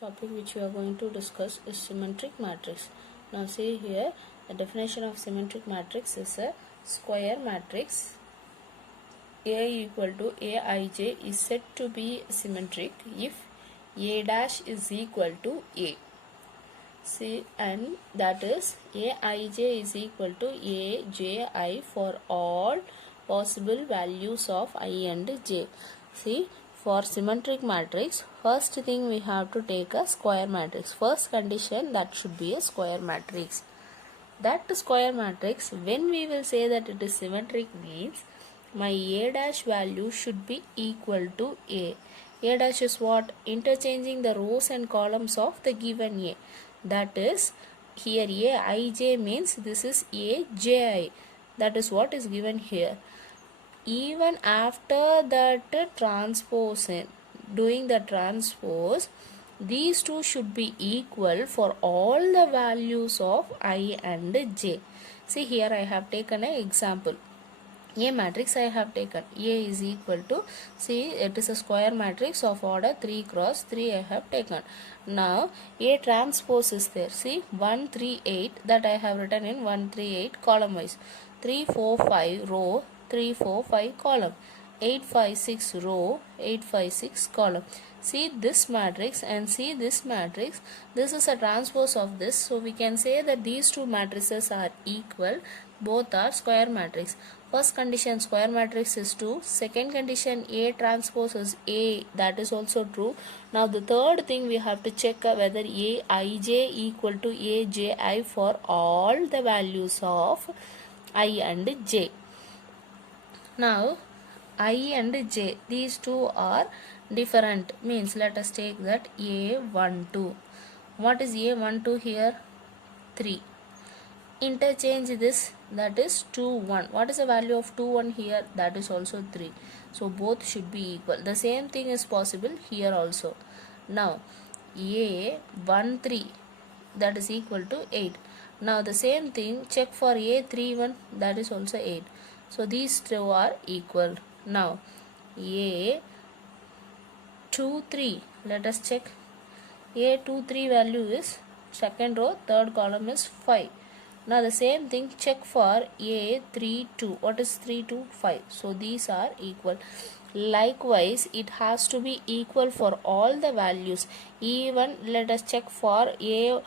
Topic which we are going to discuss is symmetric matrix. Now see here, the definition of symmetric matrix is a square matrix. A equal to Aij is said to be symmetric if A dash is equal to A. See, and that is Aij is equal to Aj for all possible values of I and j. See, for symmetric matrix, first thing we have to take a square matrix. First condition, that should be a square matrix. That square matrix, when we will say that it is symmetric, means my A dash value should be equal to A. A dash is what? Interchanging the rows and columns of the given A. That is, here Aij means this is Aji. That is what is given here. Even after that transposition, doing the transpose, these two should be equal for all the values of I and j. See, here I have taken an example. A matrix I have taken. A is equal to, see, it is a square matrix of order 3 cross 3 I have taken. Now, A transpose is there. See, 1, 3, 8 that I have written in 1, 3, 8 column wise. 3, 4, 5 row, 3, 4, 5 column. 8, 5, 6 row, 8, 5, 6 column. See this matrix and see this matrix. This is a transpose of this. So we can say that these two matrices are equal. Both are square matrix. First condition, square matrix is true. Second condition, A transpose is A. That is also true. Now the third thing we have to check whether Aij equal to Aji for all the values of I and j. Now I and j, these two are different, means let us take that A12. What is A12 here? 3. Interchange this, that is 2, 1. What is the value of 2, 1 here? That is also 3. So both should be equal. The same thing is possible here also. Now A13, that is equal to 8. Now the same thing, check for A31, that is also 8. So these two are equal. Now A23, let us check. A23 value is second row, third column is 5. Now the same thing, check for A32. What is 32? 5. So these are equal. Likewise, it has to be equal for all the values. Even let us check for A11.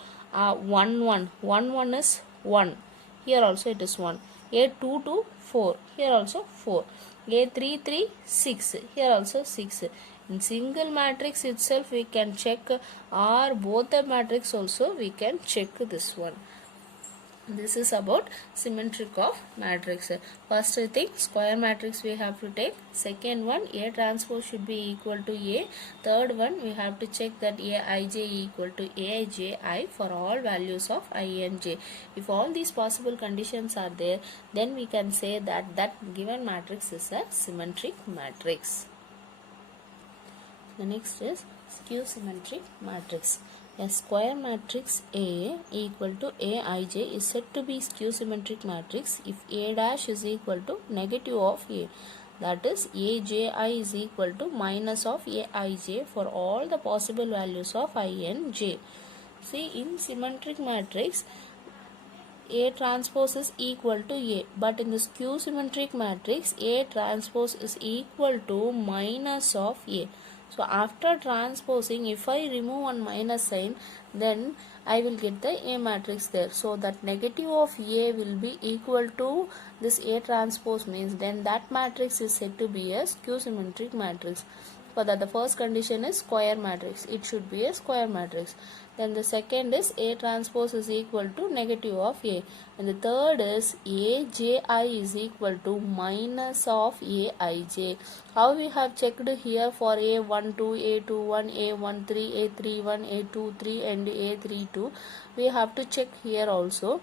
1 is 1. Here also it is 1. A22 4. Here also 4. A33 6. Here also 6. In single matrix itself we can check, or both the matrix also we can check this one. This is about symmetric of matrix. First thing, square matrix we have to take. Second one, A transpose should be equal to A. Third one, we have to check that Aij equal to Aji for all values of I and j. If all these possible conditions are there, then we can say that that given matrix is a symmetric matrix. The next is skew symmetric matrix. A square matrix A equal to Aij is said to be skew symmetric matrix if A dash is equal to negative of A. That is, Aji is equal to minus of Aij for all the possible values of I and j. See, in symmetric matrix, A transpose is equal to A, but in the skew symmetric matrix, A transpose is equal to minus of A. So after transposing, if I remove one minus sign, then I will get the A matrix there. So that negative of A will be equal to this A transpose, means then that matrix is said to be a skew symmetric matrix. For that, the first condition is square matrix. It should be a square matrix. Then the second is A transpose is equal to negative of A. And the third is Aji is equal to minus of Aij. How we have checked here for A12, A21, A13, A31, A23 and A32. We have to check here also.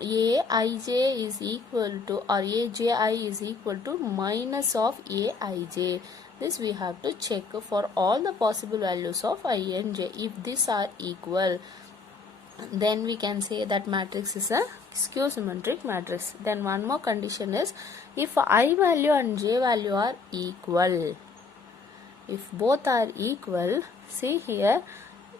Aij is equal to, or Aji is equal to minus of Aij. This we have to check for all the possible values of I and j. If these are equal, then we can say that matrix is a skew symmetric matrix. Then one more condition is, if I value and j value are equal. If both are equal, see here,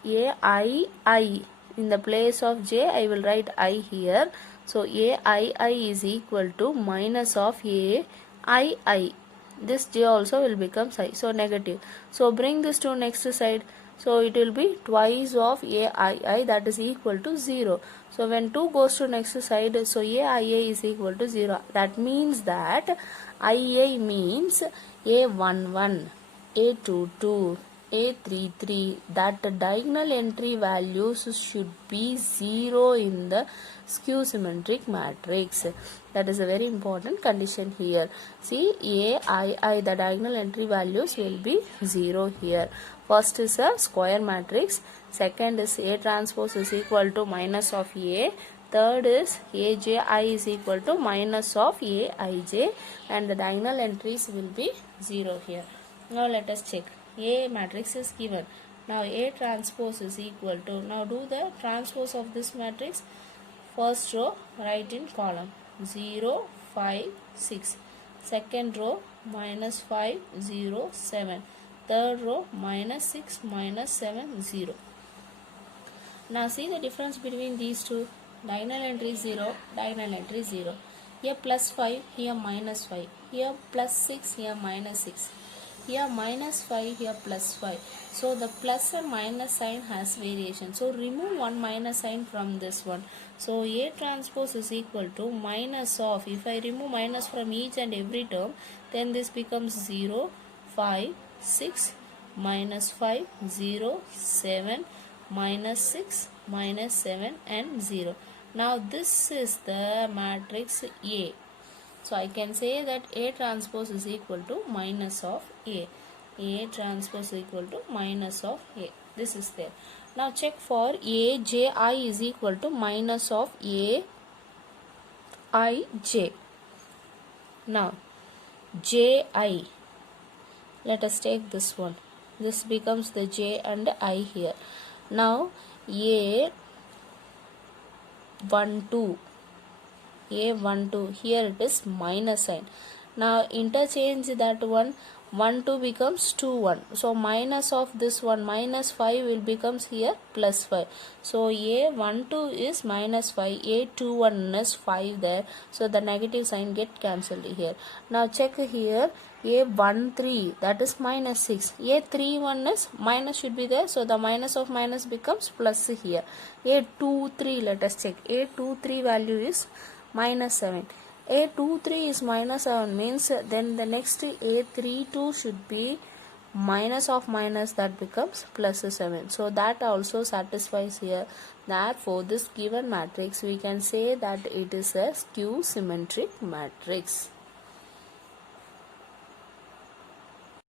AII. In the place of J, I will write I here. So AII is equal to minus of AII. This J also will become I. So negative. So bring this to next side. So it will be twice of AII, that is equal to 0. So when 2 goes to next side, so AII is equal to 0. That means that IA means A11, A22, A33, that diagonal entry values should be 0 in the skew symmetric matrix. That is a very important condition here. See, AII, the diagonal entry values will be 0 here. First is a square matrix. Second is A transpose is equal to minus of A. Third is AJI is equal to minus of AIJ, and the diagonal entries will be 0 here. Now let us check. A matrix is given. Now A transpose is equal to, now do the transpose of this matrix. First row write in column 0, 5, 6. Second row minus 5, 0, 7. Third row minus 6, minus 7, 0. Now see the difference between these two. Diagonal entry 0, diagonal entry 0. Here plus 5, here minus 5. Here plus 6, here minus 6. Here minus 5, here plus 5. So the plus and minus sign has variation. So remove one minus sign from this one. So A transpose is equal to minus of, if I remove minus from each and every term, then this becomes 0, 5, 6, minus 5, 0, 7, minus 6, minus 7 and 0. Now this is the matrix A. So I can say that A transpose is equal to minus of A. A transpose is equal to minus of A. This is there. Now check for AJI is equal to minus of AIJ. Now JI. Let us take this one. This becomes the J and I here. Now A12, A12, here it is minus sign. Now interchange that one, 1 2 becomes 2 1. So minus of this one, minus 5 will becomes here plus 5. So A12 is minus 5, A21 is 5 there. So the negative sign get cancelled here. Now check here, A13, that is minus 6. A31 is minus should be there. So the minus of minus becomes plus here. A23, let us check. A23 value is minus 7. A23 is minus 7 means then the next A32 should be minus of minus, that becomes plus 7. So that also satisfies here. Therefore this given matrix we can say that it is a skew symmetric matrix.